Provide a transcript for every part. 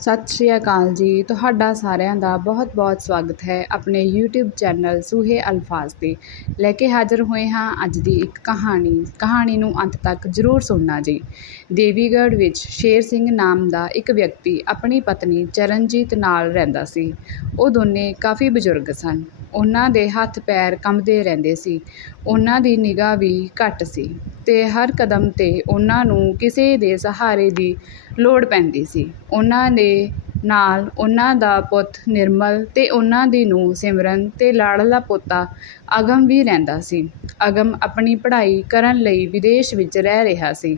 ਸਤਿ ਸ਼੍ਰੀ ਅਕਾਲ ਜੀ। ਤੁਹਾਡਾ ਸਾਰਿਆਂ ਦਾ ਬਹੁਤ-ਬਹੁਤ ਸਵਾਗਤ ਹੈ ਆਪਣੇ YouTube ਚੈਨਲ ਸੂਹੇ ਅਲਫਾਜ਼ 'ਤੇ। ਲੈ ਕੇ ਹਾਜ਼ਰ ਹੋਏ ਹਾਂ ਅੱਜ ਦੀ ਇੱਕ ਕਹਾਣੀ। ਕਹਾਣੀ ਨੂੰ ਅੰਤ ਤੱਕ ਜ਼ਰੂਰ ਸੁਣਨਾ ਜੀ। ਦੇਵੀਗੜ੍ਹ ਵਿੱਚ ਸ਼ੇਰ ਸਿੰਘ ਨਾਮ ਦਾ ਇੱਕ ਵਿਅਕਤੀ ਆਪਣੀ ਪਤਨੀ ਚਰਨਜੀਤ ਨਾਲ ਰਹਿੰਦਾ ਸੀ। ਉਹ ਦੋਨੇ ਕਾਫੀ ਬਜ਼ੁਰਗ ਸਨ। ਉਹਨਾਂ ਦੇ ਹੱਥ ਪੈਰ ਕੰਬਦੇ ਰਹਿੰਦੇ ਸੀ। ਉਹਨਾਂ ਦੀ ਨਿਗਾਹ ਵੀ ਘੱਟ ਸੀ ਅਤੇ ਹਰ ਕਦਮ 'ਤੇ ਉਹਨਾਂ ਨੂੰ ਕਿਸੇ ਦੇ ਸਹਾਰੇ ਦੀ ਲੋੜ ਪੈਂਦੀ ਸੀ। ਉਹਨਾਂ ਦੇ ਨਾਲ ਉਹਨਾਂ ਦਾ ਪੁੱਤ ਨਿਰਮਲ ਤੇ ਉਹਨਾਂ ਦੀ ਨੂੰਹ ਸਿਮਰਨ ਤੇ ਲਾਡਲਾ ਪੋਤਾ ਅਗਮ ਵੀ ਰਹਿੰਦਾ ਸੀ। ਅਗਮ ਆਪਣੀ ਪੜ੍ਹਾਈ ਕਰਨ ਲਈ ਵਿਦੇਸ਼ ਵਿੱਚ ਰਹਿ ਰਿਹਾ ਸੀ।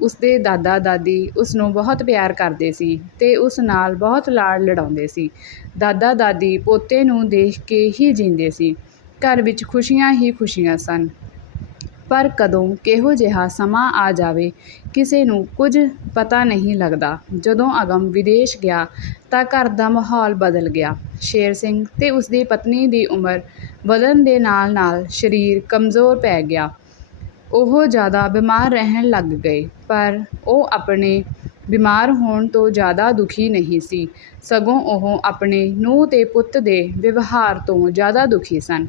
ਉਸਦੇ ਦਾਦਾ ਦਾਦੀ ਉਸਨੂੰ ਬਹੁਤ ਪਿਆਰ ਕਰਦੇ ਸੀ ਤੇ ਉਸ ਨਾਲ ਬਹੁਤ ਲਾਡ ਲਡਾਉਂਦੇ ਸੀ। ਦਾਦਾ ਦਾਦੀ ਪੋਤੇ ਨੂੰ ਦੇਖ ਕੇ ਹੀ ਜੀਂਦੇ ਸੀ। ਘਰ ਵਿੱਚ ਖੁਸ਼ੀਆਂ ਹੀ ਖੁਸ਼ੀਆਂ ਸਨ। ਪਰ ਕਦੋਂ ਕਿਹੋ ਜਿਹਾ ਸਮਾਂ ਆ ਜਾਵੇ, ਕਿਸੇ ਨੂੰ ਕੁਝ ਪਤਾ ਨਹੀਂ ਲੱਗਦਾ। ਜਦੋਂ ਅਗਮ ਵਿਦੇਸ਼ ਗਿਆ ਤਾਂ ਘਰ ਦਾ ਮਾਹੌਲ ਬਦਲ ਗਿਆ। ਸ਼ੇਰ ਸਿੰਘ ਤੇ ਉਸਦੀ ਪਤਨੀ ਦੀ ਉਮਰ ਵਧਣ ਦੇ ਨਾਲ ਨਾਲ ਸਰੀਰ ਕਮਜ਼ੋਰ ਪੈ ਗਿਆ। ਉਹ ਜ਼ਿਆਦਾ ਬਿਮਾਰ ਰਹਿਣ ਲੱਗ ਗਏ, ਪਰ ਉਹ ਆਪਣੇ ਬਿਮਾਰ ਹੋਣ ਤੋਂ ਜ਼ਿਆਦਾ ਦੁਖੀ ਨਹੀਂ ਸੀ। ਸਗੋਂ ਉਹ ਆਪਣੇ ਨੂੰਹ ਤੇ ਪੁੱਤ ਦੇ ਵਿਵਹਾਰ ਤੋਂ ਜ਼ਿਆਦਾ ਦੁਖੀ ਸਨ।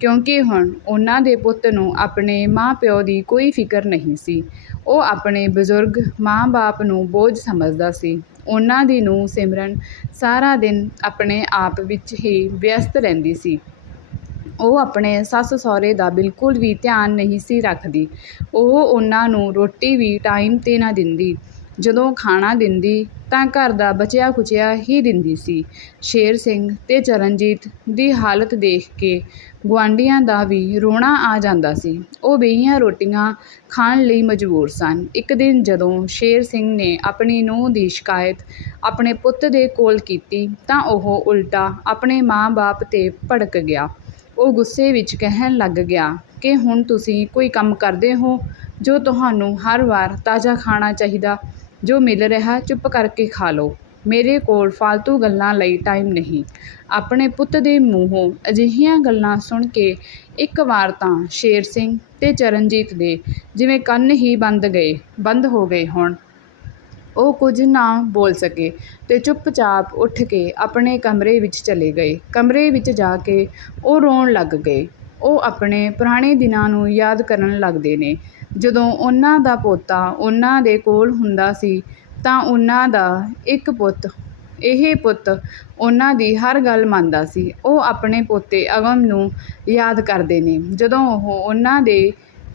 ਕਿਉਂਕਿ ਹੁਣ ਉਹਨਾਂ ਦੇ ਪੁੱਤ ਨੂੰ ਆਪਣੇ ਮਾਂ-ਪਿਓ ਦੀ ਕੋਈ ਫਿਕਰ ਨਹੀਂ ਸੀ। ਉਹ ਆਪਣੇ ਬਜ਼ੁਰਗ ਮਾਂ-ਬਾਪ ਨੂੰ ਬੋਝ ਸਮਝਦਾ ਸੀ। ਉਹਨਾਂ ਦੀ ਨੂੰਹ ਸਿਮਰਨ ਸਾਰਾ ਦਿਨ ਆਪਣੇ ਆਪ ਵਿੱਚ ਹੀ ਵਿਅਸਤ ਰਹਿੰਦੀ ਸੀ। ਉਹ ਆਪਣੇ ਸੱਸ ਸਹੁਰੇ ਦਾ ਬਿਲਕੁਲ ਵੀ ਧਿਆਨ ਨਹੀਂ ਸੀ ਰੱਖਦੀ। ਉਹ ਉਹਨਾਂ ਨੂੰ ਰੋਟੀ ਵੀ ਟਾਈਮ 'ਤੇ ਨਾ ਦਿੰਦੀ। ਜਦੋਂ ਖਾਣਾ ਦਿੰਦੀ ਤਾਂ ਘਰ ਦਾ ਬਚਿਆ ਖੁਚਿਆ ਹੀ ਦਿੰਦੀ ਸੀ। ਸ਼ੇਰ ਸਿੰਘ ਅਤੇ ਚਰਨਜੀਤ ਦੀ ਹਾਲਤ ਦੇਖ ਕੇ ਗੁਆਂਢੀਆਂ ਦਾ ਵੀ ਰੋਣਾ ਆ ਜਾਂਦਾ ਸੀ। ਉਹ ਬੇਹੀਆਂ ਰੋਟੀਆਂ ਖਾਣ ਲਈ ਮਜਬੂਰ ਸਨ। ਇੱਕ ਦਿਨ ਜਦੋਂ ਸ਼ੇਰ ਸਿੰਘ ਨੇ ਆਪਣੀ ਨੂੰਹ ਦੀ ਸ਼ਿਕਾਇਤ ਆਪਣੇ ਪੁੱਤ ਦੇ ਕੋਲ ਕੀਤੀ ਤਾਂ ਉਹ ਉਲਟਾ ਆਪਣੇ ਮਾਂ-ਬਾਪ 'ਤੇ ਭੜਕ ਗਿਆ। ਉਹ ਗੁੱਸੇ ਵਿੱਚ ਕਹਿਣ ਲੱਗ ਗਿਆ ਕਿ ਹੁਣ ਤੁਸੀਂ ਕੋਈ ਕੰਮ ਕਰਦੇ ਹੋ ਜੋ ਤੁਹਾਨੂੰ ਹਰ ਵਾਰ ਤਾਜ਼ਾ ਖਾਣਾ ਚਾਹੀਦਾ ਜੋ ਮਿਲ ਰਿਹਾ, ਚੁੱਪ ਕਰਕੇ ਖਾ ਲਓ। ਮੇਰੇ ਕੋਲ ਫਾਲਤੂ ਗੱਲਾਂ ਲਈ ਟਾਈਮ ਨਹੀਂ। ਆਪਣੇ ਪੁੱਤ ਦੇ ਮੂੰਹੋਂ ਅਜਿਹੀਆਂ ਗੱਲਾਂ ਸੁਣ ਕੇ ਇੱਕ ਵਾਰ ਤਾਂ ਸ਼ੇਰ ਸਿੰਘ ਤੇ ਚਰਨਜੀਤ ਦੇ ਜਿਵੇਂ ਕੰਨ ਹੀ ਬੰਦ ਗਏ, ਬੰਦ ਹੋ ਗਏ ਹੋਣ। ਉਹ ਕੁਝ ਨਾ ਬੋਲ ਸਕੇ ਤੇ ਚੁੱਪਚਾਪ ਉੱਠ ਕੇ ਆਪਣੇ ਕਮਰੇ ਵਿੱਚ ਚਲੇ ਗਏ। ਕਮਰੇ ਵਿੱਚ ਜਾ ਕੇ ਉਹ ਰੋਣ ਲੱਗ ਗਏ। ਉਹ ਆਪਣੇ ਪੁਰਾਣੇ ਦਿਨਾਂ ਨੂੰ ਯਾਦ ਕਰਨ ਲੱਗਦੇ ਨੇ। ਜਦੋਂ ਉਹਨਾਂ ਦਾ ਪੋਤਾ ਉਹਨਾਂ ਦੇ ਕੋਲ ਹੁੰਦਾ ਸੀ ਤਾਂ ਉਹਨਾਂ ਦਾ ਇੱਕ ਪੁੱਤ, ਇਹ ਪੁੱਤ ਉਹਨਾਂ ਦੀ ਹਰ ਗੱਲ ਮੰਨਦਾ ਸੀ। ਉਹ ਆਪਣੇ ਪੋਤੇ ਅਗਮ ਨੂੰ ਯਾਦ ਕਰਦੇ ਨੇ। ਜਦੋਂ ਉਹ ਉਹਨਾਂ ਦੇ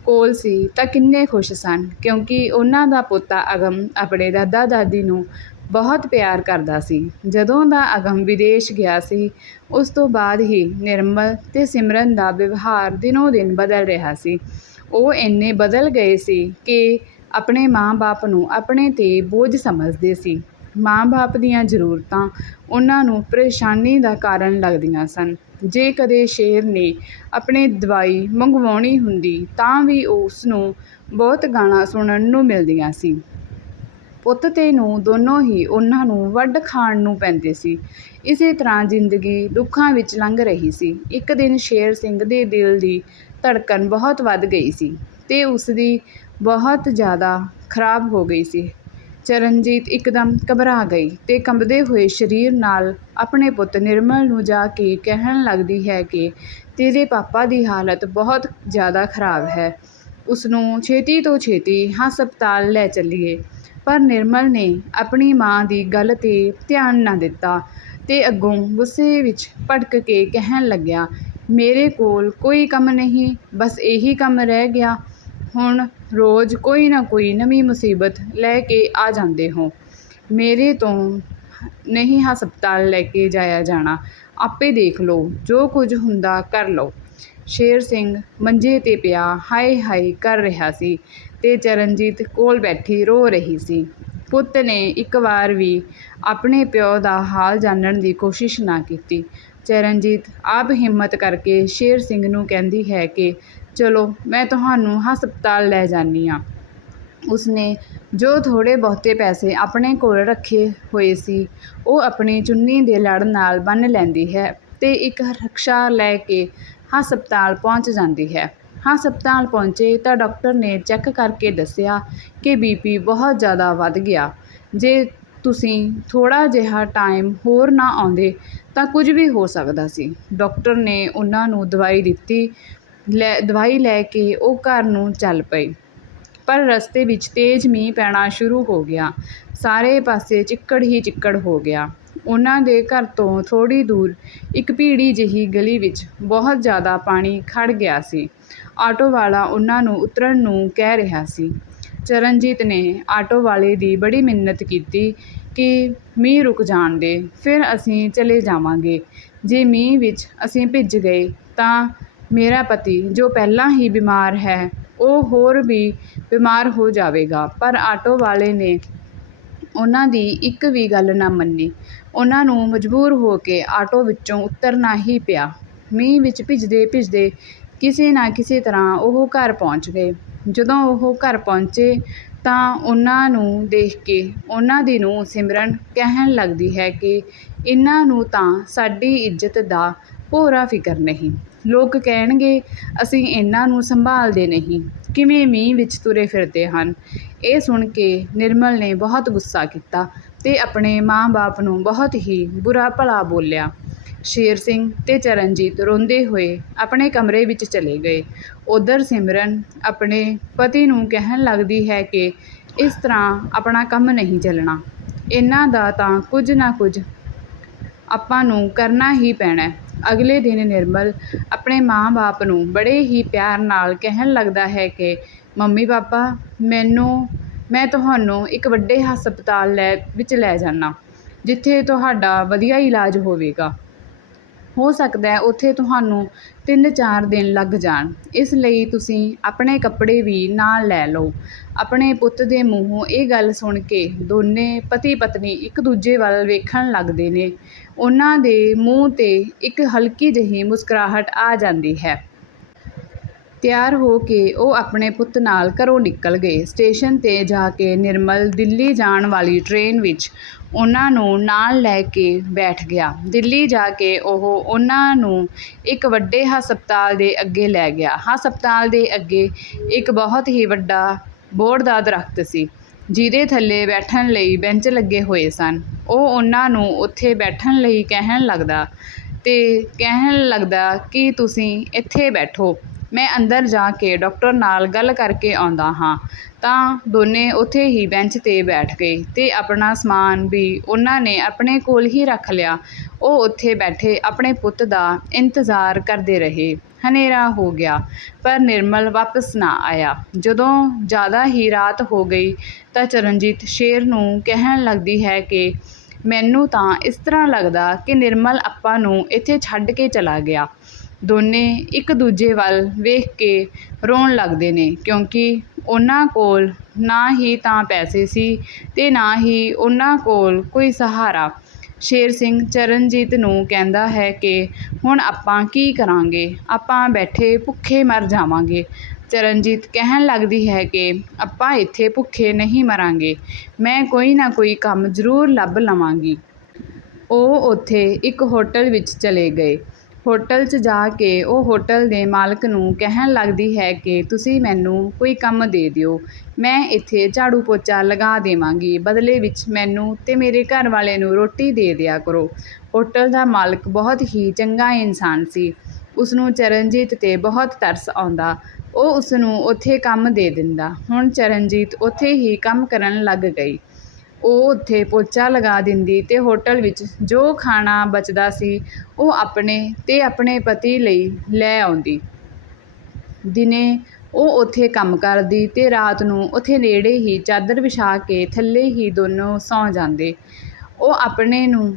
ਕੋਲ ਸੀ ਤਾਂ ਕਿੰਨੇ ਖੁਸ਼ ਸਨ, ਕਿਉਂਕਿ ਉਹਨਾਂ ਦਾ ਪੋਤਾ ਅਗਮ ਆਪਣੇ ਦਾਦਾ ਦਾਦੀ ਨੂੰ ਬਹੁਤ ਪਿਆਰ ਕਰਦਾ ਸੀ। ਜਦੋਂ ਦਾ ਅਗਮ ਵਿਦੇਸ਼ ਗਿਆ ਸੀ, ਉਸ ਤੋਂ ਬਾਅਦ ਹੀ ਨਿਰਮਲ ਤੇ ਸਿਮਰਨ ਦਾ ਵਿਵਹਾਰ ਦਿਨੋ ਦਿਨ ਬਦਲ ਰਿਹਾ ਸੀ। ਉਹ ਇੰਨੇ ਬਦਲ ਗਏ ਸੀ ਕਿ ਆਪਣੇ ਮਾਂ-ਬਾਪ ਨੂੰ ਆਪਣੇ 'ਤੇ ਬੋਝ ਸਮਝਦੇ ਸੀ। ਮਾਂ-ਬਾਪ ਦੀਆਂ ਜ਼ਰੂਰਤਾਂ ਉਹਨਾਂ ਨੂੰ ਪਰੇਸ਼ਾਨੀ ਦਾ ਕਾਰਨ ਲੱਗਦੀਆਂ ਸਨ। ਜੇ ਕਦੇ ਸ਼ੇਰ ਨੇ ਆਪਣੇ ਦਵਾਈ ਮੰਗਵਾਉਣੀ ਹੁੰਦੀ ਤਾਂ ਵੀ ਉਸ ਨੂੰ ਬਹੁਤ ਗਾਲਾਂ ਸੁਣਨ ਨੂੰ ਮਿਲਦੀਆਂ ਸੀ। ਪੁੱਤ ਤੇ ਨੂੰ ਦੋਨੋਂ ਹੀ ਉਹਨਾਂ ਨੂੰ ਵੱਢ ਖਾਣ ਨੂੰ ਪੈਂਦੇ ਸੀ। ਇਸੇ ਤਰ੍ਹਾਂ ਜ਼ਿੰਦਗੀ ਦੁੱਖਾਂ ਵਿੱਚ ਲੰਘ ਰਹੀ ਸੀ। ਇੱਕ ਦਿਨ ਸ਼ੇਰ ਸਿੰਘ ਦੇ ਦਿਲ ਦੀ ਧੜਕਣ ਬਹੁਤ ਵੱਧ ਗਈ ਸੀ ਅਤੇ ਉਸਦੀ ਬਹੁਤ ਜ਼ਿਆਦਾ ਖਰਾਬ ਹੋ ਗਈ ਸੀ। ਚਰਨਜੀਤ ਇੱਕਦਮ ਘਬਰਾ ਗਈ ਅਤੇ ਕੰਬਦੇ ਹੋਏ ਸਰੀਰ ਨਾਲ ਆਪਣੇ ਪੁੱਤ ਨਿਰਮਲ ਨੂੰ ਜਾ ਕੇ ਕਹਿਣ ਲੱਗਦੀ ਹੈ ਕਿ ਤੇਰੇ ਪਾਪਾ ਦੀ ਹਾਲਤ ਬਹੁਤ ਜ਼ਿਆਦਾ ਖਰਾਬ ਹੈ। ਉਸਨੂੰ ਛੇਤੀ ਤੋਂ ਛੇਤੀ ਹਸਪਤਾਲ ਲੈ ਚੱਲੀਏ। ਪਰ ਨਿਰਮਲ ਨੇ ਆਪਣੀ ਮਾਂ ਦੀ ਗੱਲ 'ਤੇ ਧਿਆਨ ਨਾ ਦਿੱਤਾ ਅਤੇ ਅੱਗੋਂ ਗੁੱਸੇ ਵਿੱਚ ਭੜਕ ਕੇ ਕਹਿਣ ਲੱਗਿਆ ਮੇਰੇ ਕੋਲ ਕੋਈ ਕੰਮ ਨਹੀਂ, ਬਸ ਇਹੀ ਕੰਮ ਰਹਿ ਗਿਆ। ਹੁਣ ਰੋਜ਼ ਕੋਈ ਨਾ ਕੋਈ ਨਵੀਂ ਮੁਸੀਬਤ ਲੈ ਕੇ ਆ ਜਾਂਦੇ ਹੋ। ਮੇਰੇ ਤੋਂ ਨਹੀਂ ਹਸਪਤਾਲ ਲੈ ਕੇ ਜਾਇਆ ਜਾਣਾ। ਆਪੇ ਦੇਖ ਲਓ, ਜੋ ਕੁਝ ਹੁੰਦਾ ਕਰ ਲਓ। ਸ਼ੇਰ ਸਿੰਘ ਮੰਜੇ ਤੇ ਪਿਆ ਹਾਏ ਹਾਏ ਕਰ ਰਿਹਾ ਸੀ ਤੇ ਚਰਨਜੀਤ ਕੋਲ ਬੈਠੀ ਰੋ ਰਹੀ ਸੀ। ਪੁੱਤ ਨੇ ਇੱਕ ਵਾਰ ਵੀ ਆਪਣੇ ਪਿਓ ਦਾ ਹਾਲ ਜਾਣਨ ਦੀ ਕੋਸ਼ਿਸ਼ ਨਾ ਕੀਤੀ। ਚਰਨਜੀਤ ਆਪ ਹਿੰਮਤ ਕਰਕੇ ਸ਼ੇਰ ਸਿੰਘ ਨੂੰ ਕਹਿੰਦੀ ਹੈ ਕਿ, ਚਲੋ, ਮੈਂ ਤੁਹਾਨੂੰ ਹਸਪਤਾਲ ਲੈ ਜਾਂਦੀ ਹਾਂ। ਉਸਨੇ ਜੋ ਥੋੜੇ ਬਹੁਤੇ ਪੈਸੇ ਆਪਣੇ ਕੋਲ ਰੱਖੇ ਹੋਏ ਸੀ, ਉਹ ਆਪਣੀ ਚੁੰਨੀ ਦੇ ਲੜ ਨਾਲ ਬੰਨ੍ਹ ਲੈਂਦੀ ਹੈ ਤੇ ਇੱਕ ਰਕਸ਼ਾ ਲੈ ਕੇ ਹਸਪਤਾਲ ਪਹੁੰਚ ਜਾਂਦੀ ਹੈ। ਹਸਪਤਾਲ ਪਹੁੰਚੇ ਤਾਂ ਡਾਕਟਰ ਨੇ ਚੈੱਕ ਕਰਕੇ ਦੱਸਿਆ ਕਿ ਬੀਪੀ ਬਹੁਤ ਜ਼ਿਆਦਾ ਵੱਧ ਗਿਆ। ਜੇ ਤੁਸੀਂ ਥੋੜ੍ਹਾ ਜਿਹਾ ਟਾਈਮ ਹੋਰ ਨਾ ਆਉਂਦੇ ਤਾਂ ਕੁਝ ਵੀ ਹੋ ਸਕਦਾ ਸੀ। ਡਾਕਟਰ ਨੇ ਉਹਨਾਂ ਨੂੰ ਦਵਾਈ ਦਿੱਤੀ, ਲੈ, ਦਵਾਈ ਲੈ ਕੇ ਉਹ ਘਰ ਨੂੰ ਚੱਲ ਪਏ। ਪਰ ਰਸਤੇ ਵਿੱਚ ਤੇਜ਼ ਮੀਂਹ ਪੈਣਾ ਸ਼ੁਰੂ ਹੋ ਗਿਆ। ਸਾਰੇ ਪਾਸੇ ਚਿੱਕੜ ਹੀ ਚਿੱਕੜ ਹੋ ਗਿਆ। ਉਹਨਾਂ ਦੇ ਘਰ ਤੋਂ ਥੋੜ੍ਹੀ ਦੂਰ ਇੱਕ ਭੀੜੀ ਜਿਹੀ ਗਲੀ ਵਿੱਚ ਬਹੁਤ ਜ਼ਿਆਦਾ ਪਾਣੀ ਖੜ੍ਹ ਗਿਆ ਸੀ। ਆਟੋ ਵਾਲਾ ਉਹਨਾਂ ਨੂੰ ਉਤਰਨ ਨੂੰ ਕਹਿ ਰਿਹਾ ਸੀ ਚਰਨਜੀਤ ਨੇ ਆਟੋ ਵਾਲੇ ਦੀ ਬੜੀ ਮਿੰਨਤ ਕੀਤੀ ਕਿ ਮੀਂਹ ਰੁਕ ਜਾਣ ਦੇ, ਫਿਰ ਅਸੀਂ ਚਲੇ ਜਾਵਾਂਗੇ। ਜੇ ਮੀਂਹ ਵਿੱਚ ਅਸੀਂ ਭਿੱਜ ਗਏ ਤਾਂ ਮੇਰਾ ਪਤੀ, ਜੋ ਪਹਿਲਾਂ ਹੀ ਬਿਮਾਰ ਹੈ, ਉਹ ਹੋਰ ਵੀ ਬਿਮਾਰ ਹੋ ਜਾਵੇਗਾ। ਪਰ ਆਟੋ ਵਾਲੇ ਨੇ ਉਹਨਾਂ ਦੀ ਇੱਕ ਵੀ ਗੱਲ ਨਾ ਮੰਨੀ। ਉਹਨਾਂ ਨੂੰ ਮਜਬੂਰ ਹੋ ਕੇ ਆਟੋ ਵਿੱਚੋਂ ਉਤਰਨਾ ਹੀ ਪਿਆ। ਮੀਂਹ ਵਿੱਚ ਭਿੱਜਦੇ ਭਿੱਜਦੇ ਕਿਸੇ ਨਾ ਕਿਸੇ ਤਰ੍ਹਾਂ ਉਹ ਘਰ ਪਹੁੰਚ ਗਏ। ਜਦੋਂ ਉਹ ਘਰ ਪਹੁੰਚੇ ਤਾਂ ਉਹਨਾਂ ਨੂੰ ਦੇਖ ਕੇ ਉਹਨਾਂ ਦੀ ਨੂੰਹ ਸਿਮਰਨ ਕਹਿਣ ਲੱਗਦੀ ਹੈ ਕਿ ਇਹਨਾਂ ਨੂੰ ਤਾਂ ਸਾਡੀ ਇੱਜ਼ਤ ਦਾ ਭੋਰਾ ਫਿਕਰ ਨਹੀਂ। ਲੋਕ ਕਹਿਣਗੇ, ਅਸੀਂ ਇਹਨਾਂ ਨੂੰ ਸੰਭਾਲਦੇ ਨਹੀਂ। ਕਿਵੇਂ ਮੀਂਹ ਵਿੱਚ ਤੁਰੇ ਫਿਰਦੇ ਹਨ? ਇਹ ਸੁਣ ਕੇ ਨਿਰਮਲ ਨੇ ਬਹੁਤ ਗੁੱਸਾ ਕੀਤਾ ਤੇ ਆਪਣੇ ਮਾਂ-ਬਾਪ ਨੂੰ ਬਹੁਤ ਹੀ ਬੁਰਾ ਭਲਾ ਬੋਲਿਆ। ਸ਼ੇਰ ਸਿੰਘ ਤੇ ਚਰਨਜੀਤ ਰੋਂਦੇ ਹੋਏ ਆਪਣੇ ਕਮਰੇ ਵਿੱਚ ਚਲੇ ਗਏ। ਉਧਰ ਸਿਮਰਨ ਆਪਣੇ ਪਤੀ ਨੂੰ ਕਹਿਣ ਲੱਗਦੀ ਹੈ ਕਿ ਇਸ ਤਰ੍ਹਾਂ ਆਪਣਾ ਕੰਮ ਨਹੀਂ ਚੱਲਣਾ। ਇਹਨਾਂ ਦਾ ਤਾਂ ਕੁਝ ਨਾ ਕੁਝ ਆਪਾਂ ਨੂੰ ਕਰਨਾ ਹੀ ਪੈਣਾ। ਅਗਲੇ ਦਿਨ ਨਿਰਮਲ ਆਪਣੇ ਮਾਂ-ਬਾਪ ਨੂੰ ਬੜੇ ਹੀ ਪਿਆਰ ਨਾਲ ਕਹਿਣ ਲੱਗਦਾ ਹੈ ਕਿ, ਮੰਮੀ ਪਾਪਾ, ਮੈਨੂੰ, ਮੈਂ ਤੁਹਾਨੂੰ ਇੱਕ ਵੱਡੇ ਹਸਪਤਾਲ ਲੈ, ਵਿੱਚ ਲੈ ਜਾਣਾ ਜਿੱਥੇ ਤੁਹਾਡਾ ਵਧੀਆ ਇਲਾਜ ਹੋਵੇਗਾ। ਹੋ ਸਕਦਾ ਉੱਥੇ ਤੁਹਾਨੂੰ ਤਿੰਨ ਚਾਰ ਦਿਨ ਲੱਗ ਜਾਣ। ਇਸ ਲਈ ਤੁਸੀਂ ਆਪਣੇ ਕੱਪੜੇ ਵੀ ਨਾਲ ਲੈ ਲਓ। ਆਪਣੇ ਪੁੱਤ ਦੇ ਮੂੰਹੋਂ ਇਹ ਗੱਲ ਸੁਣ ਕੇ ਦੋਨੇ ਪਤੀ ਪਤਨੀ ਇੱਕ ਦੂਜੇ ਵੱਲ ਵੇਖਣ ਲੱਗਦੇ ਨੇ। ਉਹਨਾਂ ਦੇ ਮੂੰਹ ਤੇ ਇੱਕ ਹਲਕੀ ਜਿਹੀ ਮੁਸਕਰਾਹਟ ਆ ਜਾਂਦੀ ਹੈ। ਤਿਆਰ ਹੋ ਕੇ ਉਹ ਆਪਣੇ ਪੁੱਤ ਨਾਲ ਘਰੋਂ ਨਿਕਲ ਗਏ। ਸਟੇਸ਼ਨ ਤੇ ਜਾ ਕੇ ਨਿਰਮਲ ਦਿੱਲੀ ਜਾਣ ਵਾਲੀ ਟ੍ਰੇਨ ਵਿੱਚ ਉਹਨਾਂ ਨੂੰ ਨਾਲ ਲੈ ਕੇ ਬੈਠ ਗਿਆ। ਦਿੱਲੀ ਜਾ ਕੇ ਉਹ ਉਹਨਾਂ ਨੂੰ ਇੱਕ ਵੱਡੇ ਹਸਪਤਾਲ ਦੇ ਅੱਗੇ ਲੈ ਗਿਆ। ਹਸਪਤਾਲ ਦੇ ਅੱਗੇ ਇੱਕ ਬਹੁਤ ਹੀ ਵੱਡਾ ਬੋਹੜ ਦਾ ਦਰਖਤ ਸੀ, ਜਿਹਦੇ ਥੱਲੇ ਬੈਠਣ ਲਈ ਬੈਂਚ ਲੱਗੇ ਹੋਏ ਸਨ। ਉਹ ਉਹਨਾਂ ਨੂੰ ਉੱਥੇ ਬੈਠਣ ਲਈ ਕਹਿਣ ਲੱਗਦਾ ਅਤੇ ਕਹਿਣ ਲੱਗਦਾ ਕਿ ਤੁਸੀਂ ਇੱਥੇ ਬੈਠੋ। ਮੈਂ ਅੰਦਰ ਜਾ ਕੇ ਡਾਕਟਰ ਨਾਲ ਗੱਲ ਕਰਕੇ ਆਉਂਦਾ ਹਾਂ। ਤਾਂ ਦੋਨੇ ਉੱਥੇ ਹੀ ਬੈਂਚ ਤੇ ਬੈਠ ਗਏ ਅਤੇ ਆਪਣਾ ਸਮਾਨ ਵੀ ਉਹਨਾਂ ਨੇ ਆਪਣੇ ਕੋਲ ਹੀ ਰੱਖ ਲਿਆ। ਉਹ ਉੱਥੇ ਬੈਠੇ ਆਪਣੇ ਪੁੱਤ ਦਾ ਇੰਤਜ਼ਾਰ ਕਰਦੇ ਰਹੇ। ਹਨੇਰਾ ਹੋ ਗਿਆ, ਪਰ ਨਿਰਮਲ ਵਾਪਸ ਨਾ ਆਇਆ। ਜਦੋਂ ਜ਼ਿਆਦਾ ਹੀ ਰਾਤ ਹੋ ਗਈ ਤਾਂ ਚਰਨਜੀਤ ਸ਼ੇਰ ਨੂੰ ਕਹਿਣ ਲੱਗਦੀ ਹੈ ਕਿ ਮੈਨੂੰ ਤਾਂ ਇਸ ਤਰ੍ਹਾਂ ਲੱਗਦਾ ਕਿ ਨਿਰਮਲ ਆਪਾਂ ਨੂੰ ਇੱਥੇ ਛੱਡ ਕੇ ਚਲਾ ਗਿਆ। ਦੋਨੇ ਇੱਕ ਦੂਜੇ ਵੱਲ ਵੇਖ ਕੇ ਰੋਣ ਲੱਗਦੇ ਨੇ, ਕਿਉਂਕਿ ਉਹਨਾਂ ਕੋਲ ਨਾ ਹੀ ਤਾਂ ਪੈਸੇ ਸੀ ਅਤੇ ਨਾ ਹੀ ਉਹਨਾਂ ਕੋਲ ਕੋਈ ਸਹਾਰਾ। ਸ਼ੇਰ ਸਿੰਘ ਚਰਨਜੀਤ ਨੂੰ ਕਹਿੰਦਾ ਹੈ ਕਿ ਹੁਣ ਆਪਾਂ ਕੀ ਕਰਾਂਗੇ? ਆਪਾਂ ਬੈਠੇ ਭੁੱਖੇ ਮਰ ਜਾਵਾਂਗੇ। ਚਰਨਜੀਤ ਕਹਿਣ ਲੱਗਦੀ ਹੈ ਕਿ ਆਪਾਂ ਇੱਥੇ ਭੁੱਖੇ ਨਹੀਂ ਮਰਾਂਗੇ। ਮੈਂ ਕੋਈ ਨਾ ਕੋਈ ਕੰਮ ਜ਼ਰੂਰ ਲੱਭ ਲਵਾਂਗੀ। ਉਹ ਉੱਥੇ ਇੱਕ ਹੋਟਲ ਵਿੱਚ ਚਲੇ ਗਏ। ਹੋਟਲ 'ਚ ਜਾ ਕੇ ਉਹ ਹੋਟਲ ਦੇ ਮਾਲਕ ਨੂੰ ਕਹਿਣ ਲੱਗਦੀ ਹੈ ਕਿ ਤੁਸੀਂ ਮੈਨੂੰ ਕੋਈ ਕੰਮ ਦੇ ਦਿਓ। ਮੈਂ ਇੱਥੇ ਝਾੜੂ ਪੋਚਾ ਲਗਾ ਦੇਵਾਂਗੀ। ਬਦਲੇ ਵਿੱਚ ਮੈਨੂੰ ਤੇ ਮੇਰੇ ਘਰ ਵਾਲੇ ਨੂੰ ਰੋਟੀ ਦੇ ਦਿਆ ਕਰੋ। ਹੋਟਲ ਦਾ ਮਾਲਕ ਬਹੁਤ ਹੀ ਚੰਗਾ ਇਨਸਾਨ ਸੀ। ਉਸਨੂੰ ਚਰਨਜੀਤ ਤੇ ਬਹੁਤ ਤਰਸ ਆਉਂਦਾ। ਉਹ ਉਸਨੂੰ ਉੱਥੇ ਕੰਮ ਦੇ ਦਿੰਦਾ। ਹੁਣ ਚਰਨਜੀਤ ਉੱਥੇ ਹੀ ਕੰਮ ਕਰਨ ਲੱਗ ਗਈ। ਉਹ ਉੱਥੇ ਪੋਚਾ ਲਗਾ ਦਿੰਦੀ ਅਤੇ ਹੋਟਲ ਵਿੱਚ ਜੋ ਖਾਣਾ ਬਚਦਾ ਸੀ, ਉਹ ਆਪਣੇ ਅਤੇ ਆਪਣੇ ਪਤੀ ਲਈ ਲੈ ਆਉਂਦੀ। ਦਿਨੇ ਉਹ ਉੱਥੇ ਕੰਮ ਕਰਦੀ ਅਤੇ ਰਾਤ ਨੂੰ ਉੱਥੇ ਨੇੜੇ ਹੀ ਚਾਦਰ ਵਿਛਾ ਕੇ ਥੱਲੇ ਹੀ ਦੋਨੋਂ ਸੌਂ ਜਾਂਦੇ। ਉਹ ਆਪਣੇ ਨੂੰ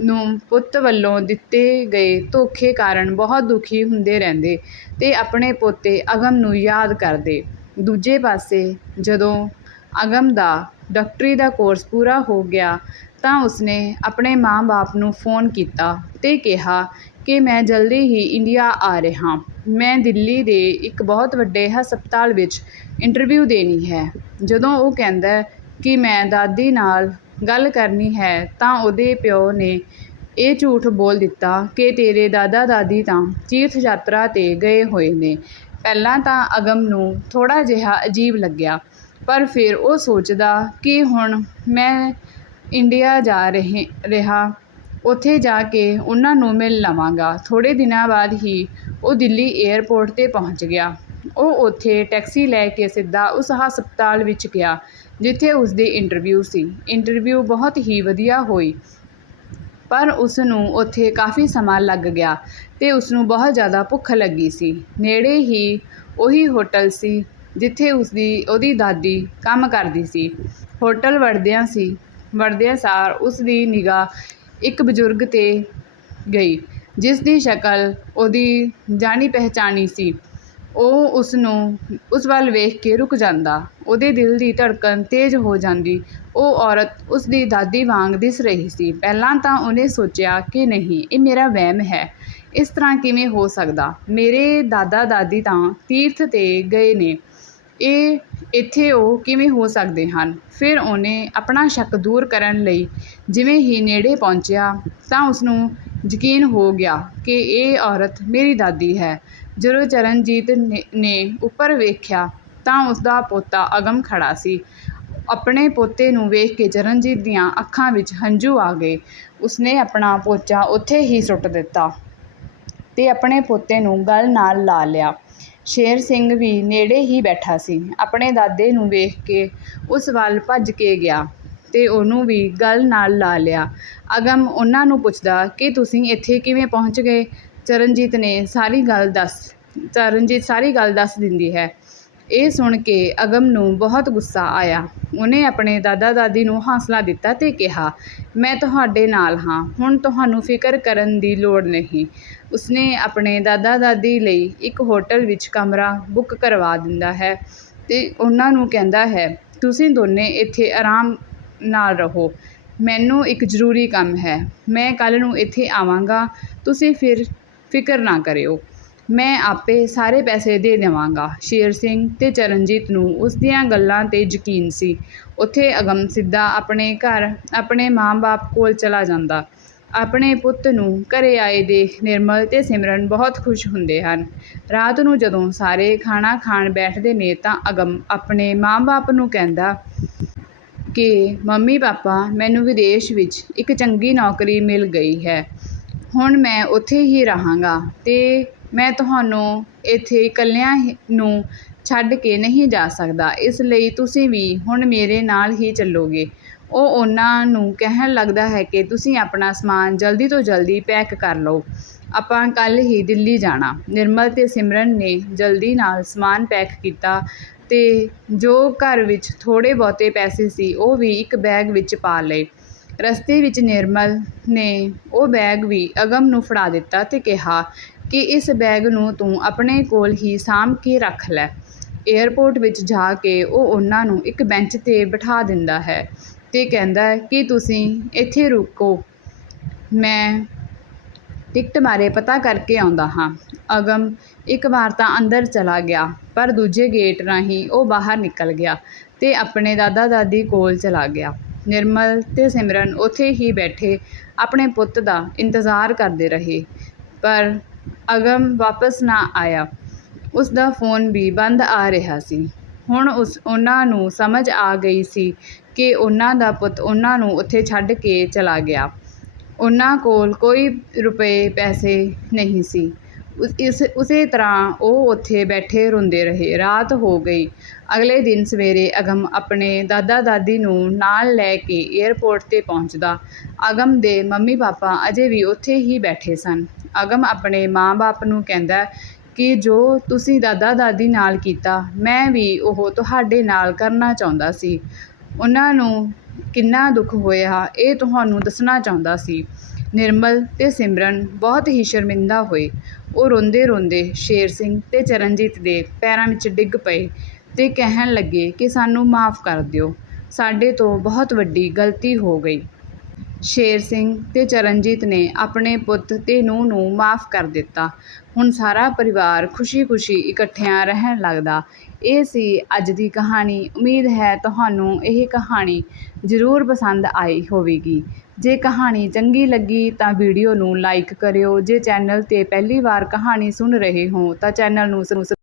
ਨੂੰ ਪੁੱਤ ਵੱਲੋਂ ਦਿੱਤੇ ਗਏ ਧੋਖੇ ਕਾਰਨ ਬਹੁਤ ਦੁਖੀ ਹੁੰਦੇ ਰਹਿੰਦੇ ਅਤੇ ਆਪਣੇ ਪੋਤੇ ਅਗਮ ਨੂੰ ਯਾਦ ਕਰਦੇ। ਦੂਜੇ ਪਾਸੇ ਜਦੋਂ ਅਗਮ ਦਾ ਡਾਕਟਰੀ ਦਾ ਕੋਰਸ ਪੂਰਾ ਹੋ ਗਿਆ ਤਾਂ ਉਸਨੇ ਆਪਣੇ ਮਾਂ-ਬਾਪ ਨੂੰ ਫੋਨ ਕੀਤਾ ਤੇ ਕਿਹਾ ਕਿ ਮੈਂ ਜਲਦੀ ਹੀ ਇੰਡੀਆ ਆ ਰਿਹਾ। ਮੈਂ ਦਿੱਲੀ ਦੇ ਇੱਕ ਬਹੁਤ ਵੱਡੇ ਹਸਪਤਾਲ ਵਿੱਚ ਇੰਟਰਵਿਊ ਦੇਣੀ ਹੈ। ਜਦੋਂ ਉਹ ਕਹਿੰਦਾ ਕਿ ਮੈਂ ਦਾਦੀ ਨਾਲ ਗੱਲ ਕਰਨੀ ਹੈ ਤਾਂ ਉਹਦੇ ਪਿਓ ਨੇ ਇਹ ਝੂਠ ਬੋਲ ਦਿੱਤਾ ਕਿ ਤੇਰੇ ਦਾਦਾ ਦਾਦੀ ਤਾਂ ਤੀਰਥ ਯਾਤਰਾ ਤੇ ਗਏ ਹੋਏ ਨੇ। ਪਹਿਲਾਂ ਤਾਂ ਅਗਮ ਨੂੰ ਥੋੜ੍ਹਾ ਜਿਹਾ ਅਜੀਬ ਲੱਗਿਆ। ਪਰ ਫਿਰ ਉਹ ਸੋਚਦਾ ਕਿ ਹੁਣ ਮੈਂ ਇੰਡੀਆ ਜਾ ਰਹੇ, ਰਿਹਾ। ਉੱਥੇ ਜਾ ਕੇ ਉਹਨਾਂ ਨੂੰ ਮਿਲ ਲਵਾਂਗਾ। ਥੋੜ੍ਹੇ ਦਿਨਾਂ ਬਾਅਦ ਹੀ ਉਹ ਦਿੱਲੀ ਏਅਰਪੋਰਟ 'ਤੇ ਪਹੁੰਚ ਗਿਆ। ਉਹ ਉੱਥੇ ਟੈਕਸੀ ਲੈ ਕੇ ਸਿੱਧਾ ਉਸ ਹਸਪਤਾਲ ਵਿੱਚ ਗਿਆ, ਜਿੱਥੇ ਉਸਦੀ ਇੰਟਰਵਿਊ ਸੀ। ਇੰਟਰਵਿਊ ਬਹੁਤ ਹੀ ਵਧੀਆ ਹੋਈ। ਪਰ ਉਸ ਨੂੰ ਉੱਥੇ ਕਾਫੀ ਸਮਾਂ ਲੱਗ ਗਿਆ ਤੇ ਉਸ ਨੂੰ ਬਹੁਤ ਜ਼ਿਆਦਾ ਭੁੱਖ ਲੱਗੀ ਸੀ। ਨੇੜੇ ਹੀ ਉਹੀ ਹੋਟਲ ਸੀ ਜਿੱਥੇ ਉਸਦੀ, ਉਹਦੀ ਦਾਦੀ ਕੰਮ ਕਰਦੀ ਸੀ। ਹੋਟਲ ਵੜਦਿਆਂ ਸੀ, ਵੜਦਿਆਂ ਸਾਰ ਉਸ ਦੀ ਨਿਗਾਹ ਇੱਕ ਬਜ਼ੁਰਗ 'ਤੇ ਗਈ ਜਿਸ ਦੀ ਸ਼ਕਲ ਉਹਦੀ ਜਾਣੀ ਪਹਿਚਾਣੀ ਸੀ। ਉਹ ਉਸ ਨੂੰ ਉਸ ਵੱਲ ਵੇਖ ਕੇ ਰੁਕ ਜਾਂਦਾ। ਉਹਦੇ ਦਿਲ ਦੀ ਧੜਕਣ ਤੇਜ਼ ਹੋ ਜਾਂਦੀ। ਉਹ ਔਰਤ ਉਸ ਦੀ ਦਾਦੀ ਵਾਂਗ ਦਿਸ ਰਹੀ ਸੀ। ਪਹਿਲਾਂ ਤਾਂ ਉਹਨੇ ਸੋਚਿਆ ਕਿ ਨਹੀਂ, ਇਹ ਮੇਰਾ ਵਹਿਮ ਹੈ। ਇਸ ਤਰ੍ਹਾਂ ਕਿਵੇਂ ਹੋ ਸਕਦਾ? ਮੇਰੇ ਦਾਦਾ ਦਾਦੀ ਤਾਂ ਤੀਰਥ 'ਤੇ ਗਏ ਨੇ। ਇਹ ਇੱਥੇ ਉਹ ਕਿਵੇਂ ਹੋ ਸਕਦੇ ਹਨ? ਫਿਰ ਉਹਨੇ ਆਪਣਾ ਸ਼ੱਕ ਦੂਰ ਕਰਨ ਲਈ ਜਿਵੇਂ ਹੀ ਨੇੜੇ ਪਹੁੰਚਿਆ ਤਾਂ ਉਸਨੂੰ ਯਕੀਨ ਹੋ ਗਿਆ ਕਿ ਇਹ ਔਰਤ ਮੇਰੀ ਦਾਦੀ ਹੈ। ਜਦੋਂ ਚਰਨਜੀਤ ਨੇ- ਨੇ ਉੱਪਰ ਵੇਖਿਆ ਤਾਂ ਉਸਦਾ ਪੋਤਾ ਅਗਮ ਖੜ੍ਹਾ ਸੀ। ਆਪਣੇ ਪੋਤੇ ਨੂੰ ਵੇਖ ਕੇ ਚਰਨਜੀਤ ਦੀਆਂ ਅੱਖਾਂ ਵਿੱਚ ਹੰਝੂ ਆ ਗਏ। ਉਸਨੇ ਆਪਣਾ ਪੋਚਾ ਉੱਥੇ ਹੀ ਸੁੱਟ ਦਿੱਤਾ ਤੇ ਆਪਣੇ ਪੋਤੇ ਨੂੰ ਗਲ ਨਾਲ ਲਾ ਲਿਆ। ਸ਼ੇਰ ਸਿੰਘ ਵੀ ਨੇੜੇ ਹੀ ਬੈਠਾ ਸੀ। ਆਪਣੇ ਦਾਦੇ ਨੂੰ ਵੇਖ ਕੇ ਉਸ ਵੱਲ ਭੱਜ ਕੇ ਗਿਆ ਤੇ ਉਹਨੂੰ ਵੀ ਗਲ ਨਾਲ ਲਾ ਲਿਆ। ਅਗਮ ਉਹਨਾਂ ਨੂੰ ਪੁੱਛਦਾ, ਕਿ ਤੁਸੀਂ ਇੱਥੇ ਕਿਵੇਂ ਪਹੁੰਚ ਗਏ? ਚਰਨਜੀਤ ਨੇ ਸਾਰੀ ਗੱਲ ਦੱਸ ਚਰਨਜੀਤ ਸਾਰੀ ਗੱਲ ਦੱਸ ਦਿੰਦੀ ਹੈ। ਇਹ ਸੁਣ ਕੇ ਅਗਮ ਨੂੰ ਬਹੁਤ ਗੁੱਸਾ ਆਇਆ। ਉਹਨੇ ਆਪਣੇ ਦਾਦਾ ਦਾਦੀ ਨੂੰ ਹੌਸਲਾ ਦਿੱਤਾ ਤੇ ਕਿਹਾ, ਮੈਂ ਤੁਹਾਡੇ ਨਾਲ ਹਾਂ, ਹੁਣ ਤੁਹਾਨੂੰ ਫਿਕਰ ਕਰਨ ਦੀ ਲੋੜ ਨਹੀਂ। ਉਸਨੇ ਆਪਣੇ ਦਾਦਾ ਦਾਦੀ ਲਈ ਇੱਕ ਹੋਟਲ ਵਿੱਚ ਕਮਰਾ ਬੁੱਕ ਕਰਵਾ ਦਿੰਦਾ ਹੈ ਤੇ ਉਹਨਾਂ ਨੂੰ ਕਹਿੰਦਾ ਹੈ, ਤੁਸੀਂ ਦੋਨੇ ਇੱਥੇ ਆਰਾਮ ਨਾਲ ਰਹੋ। ਮੈਨੂੰ ਇੱਕ ਜ਼ਰੂਰੀ ਕੰਮ ਹੈ। ਮੈਂ ਕੱਲ੍ਹ ਨੂੰ ਇੱਥੇ ਆਵਾਂਗਾ। ਤੁਸੀਂ ਫਿਰ ਫਿਕਰ ਨਾ ਕਰਿਓ। ਮੈਂ ਆਪੇ ਸਾਰੇ ਪੈਸੇ ਦੇ ਦੇਵਾਂਗਾ। ਸ਼ੇਰ ਸਿੰਘ ਤੇ ਚਰਨਜੀਤ ਨੂੰ ਉਸ ਦੀਆਂ ਗੱਲਾਂ 'ਤੇ ਯਕੀਨ ਸੀ। ਉੱਥੇ ਅਗਮ ਸਿੱਧਾ ਆਪਣੇ ਘਰ, ਆਪਣੇ ਮਾਂ-ਬਾਪ ਕੋਲ ਚਲਾ ਜਾਂਦਾ। ਆਪਣੇ ਪੁੱਤ ਨੂੰ ਘਰੇ ਆਏ ਦੇਖ ਨਿਰਮਲ ਤੇ ਸਿਮਰਨ ਬਹੁਤ ਖੁਸ਼ ਹੁੰਦੇ ਹਨ। ਰਾਤ ਨੂੰ ਜਦੋਂ ਸਾਰੇ ਖਾਣਾ ਖਾਣ ਬੈਠਦੇ ਨੇ ਤਾਂ ਅਗਮ ਆਪਣੇ ਮਾਂ-ਬਾਪ ਨੂੰ ਕਹਿੰਦਾ ਕਿ, ਮੰਮੀ ਪਾਪਾ, ਮੈਨੂੰ ਵਿਦੇਸ਼ ਵਿੱਚ ਇੱਕ ਚੰਗੀ ਨੌਕਰੀ ਮਿਲ ਗਈ ਹੈ। ਹੁਣ ਮੈਂ ਉੱਥੇ ਹੀ ਰਹਾਂਗਾ ਤੇ ਮੈਂ ਤੁਹਾਨੂੰ ਇੱਥੇ ਇਕੱਲਿਆਂ ਹੀ- ਨੂੰ ਛੱਡ ਕੇ ਨਹੀਂ ਜਾ ਸਕਦਾ। ਇਸ ਲਈ ਤੁਸੀਂ ਵੀ ਹੁਣ ਮੇਰੇ ਨਾਲ ਹੀ ਚੱਲੋਗੇ। ਉਹ ਉਹਨਾਂ ਨੂੰ ਕਹਿਣ ਲੱਗਦਾ ਹੈ ਕਿ ਤੁਸੀਂ ਆਪਣਾ ਸਮਾਨ ਜਲਦੀ ਤੋਂ ਜਲਦੀ ਪੈਕ ਕਰ ਲਓ। ਆਪਾਂ ਕੱਲ੍ਹ ਹੀ ਦਿੱਲੀ ਜਾਣਾ। ਨਿਰਮਲ ਤੇ ਸਿਮਰਨ ਨੇ ਜਲਦੀ ਨਾਲ ਸਮਾਨ ਪੈਕ ਕੀਤਾ ਤੇ ਜੋ ਘਰ ਵਿੱਚ ਥੋੜ੍ਹੇ ਬਹੁਤੇ ਪੈਸੇ ਸੀ, ਉਹ ਵੀ ਇੱਕ ਬੈਗ ਵਿੱਚ ਪਾ ਲਏ। ਰਸਤੇ ਵਿੱਚ ਨਿਰਮਲ ਨੇ ਉਹ ਬੈਗ ਵੀ ਅਗਮ ਨੂੰ ਫੜਾ ਦਿੱਤਾ ਤੇ ਕਿਹਾ ਕਿ ਇਸ ਬੈਗ ਨੂੰ ਤੂੰ ਆਪਣੇ ਕੋਲ ਹੀ ਸਾਂਭ ਕੇ ਰੱਖ ਲੈ। ਏਅਰਪੋਰਟ ਵਿੱਚ ਜਾ ਕੇ ਉਹ ਉਹਨਾਂ ਨੂੰ ਇੱਕ ਬੈਂਚ 'ਤੇ ਬਿਠਾ ਦਿੰਦਾ ਹੈ ਅਤੇ ਕਹਿੰਦਾ, ਕਿ ਤੁਸੀਂ ਇੱਥੇ ਰੁਕੋ? ਮੈਂ ਟਿਕਟ ਬਾਰੇ ਪਤਾ ਕਰਕੇ ਆਉਂਦਾ ਹਾਂ। ਅਗਮ ਇੱਕ ਵਾਰ ਤਾਂ ਅੰਦਰ ਚਲਾ ਗਿਆ, ਪਰ ਦੂਜੇ ਗੇਟ ਰਾਹੀਂ ਉਹ ਬਾਹਰ ਨਿਕਲ ਗਿਆ ਅਤੇ ਆਪਣੇ ਦਾਦਾ ਦਾਦੀ ਕੋਲ ਚਲਾ ਗਿਆ। ਨਿਰਮਲ ਅਤੇ ਸਿਮਰਨ ਉੱਥੇ ਹੀ ਬੈਠੇ ਆਪਣੇ ਪੁੱਤ ਦਾ ਇੰਤਜ਼ਾਰ ਕਰਦੇ ਰਹੇ, ਪਰ ਅਗਮ ਵਾਪਸ ਨਾ ਆਇਆ। ਉਸ ਦਾ ਫੋਨ ਵੀ ਬੰਦ ਆ ਰਿਹਾ ਸੀ। ਹੁਣ ਉਸ ਉਹਨਾਂ ਨੂੰ ਸਮਝ ਆ ਗਈ ਸੀ ਕਿ ਉਹਨਾਂ ਦਾ ਪੁੱਤ ਉਹਨਾਂ ਨੂੰ ਉੱਥੇ ਛੱਡ ਕੇ ਚਲਾ ਗਿਆ। ਉਹਨਾਂ ਕੋਲ ਕੋਈ ਰੁਪਏ, ਪੈਸੇ ਨਹੀਂ ਸੀ। ਇਸ, ਉਸੇ ਤਰ੍ਹਾਂ ਉਹ ਉੱਥੇ ਬੈਠੇ ਰੋਂਦੇ ਰਹੇ। ਰਾਤ ਹੋ ਗਈ। ਅਗਲੇ ਦਿਨ ਸਵੇਰੇ ਅਗਮ ਆਪਣੇ ਦਾਦਾ ਦਾਦੀ ਨੂੰ ਨਾਲ ਲੈ ਕੇ ਏਅਰਪੋਰਟ 'ਤੇ ਪਹੁੰਚਦਾ। ਅਗਮ ਦੇ ਮੰਮੀ ਪਾਪਾ ਅਜੇ ਵੀ ਉੱਥੇ ਹੀ ਬੈਠੇ ਸਨ। ਅਗਮ ਆਪਣੇ ਮਾਂ-ਬਾਪ ਨੂੰ ਕਹਿੰਦਾ ਕਿ ਜੋ ਤੁਸੀਂ ਦਾਦਾ ਦਾਦੀ ਨਾਲ ਕੀਤਾ, ਮੈਂ ਵੀ ਉਹ ਤੁਹਾਡੇ ਨਾਲ ਕਰਨਾ ਚਾਹੁੰਦਾ ਸੀ। ਉਹਨਾਂ ਨੂੰ ਕਿੰਨਾ ਦੁੱਖ ਹੋਇਆ, ਇਹ ਤੁਹਾਨੂੰ ਦੱਸਣਾ ਚਾਹੁੰਦਾ ਸੀ। ਨਿਰਮਲ ਤੇ ਸਿਮਰਨ ਬਹੁਤ ਹੀ ਸ਼ਰਮਿੰਦਾ ਹੋਏ। ਉਹ ਰੋਂਦੇ ਰੋਂਦੇ ਸ਼ੇਰ ਸਿੰਘ ਤੇ ਚਰਨਜੀਤ ਦੇ ਪੈਰਾਂ ਵਿੱਚ ਡਿੱਗ ਪਏ ਤੇ ਕਹਿਣ ਲੱਗੇ ਕਿ ਸਾਨੂੰ ਮਾਫ਼ ਕਰ ਦਿਓ। ਸਾਡੇ ਤੋਂ ਬਹੁਤ ਵੱਡੀ ਗਲਤੀ ਹੋ ਗਈ। ਸ਼ੇਰ ਸਿੰਘ ਤੇ ਚਰਨਜੀਤ ਨੇ ਆਪਣੇ ਪੁੱਤ ਤੇ ਨੂੰਹ ਨੂੰ ਮਾਫ਼ ਕਰ ਦਿੱਤਾ। ਹੁਣ ਸਾਰਾ ਪਰਿਵਾਰ ਖੁਸ਼ੀ-ਖੁਸ਼ੀ ਇਕੱਠਿਆਂ ਰਹਿਣ ਲੱਗਦਾ। ਇਹ ਸੀ ਅੱਜ ਦੀ ਕਹਾਣੀ। ਉਮੀਦ ਹੈ ਤੁਹਾਨੂੰ ਇਹ ਕਹਾਣੀ ਜ਼ਰੂਰ ਪਸੰਦ ਆਈ ਹੋਵੇਗੀ। ਜੇ ਕਹਾਣੀ ਚੰਗੀ ਲੱਗੀ ਤਾਂ ਵੀਡੀਓ ਨੂੰ ਲਾਈਕ ਕਰਿਓ। ਜੇ ਚੈਨਲ ਤੇ ਪਹਿਲੀ ਵਾਰ ਕਹਾਣੀ ਸੁਣ ਰਹੇ ਹੋ ਤਾਂ ਚੈਨਲ ਨੂੰ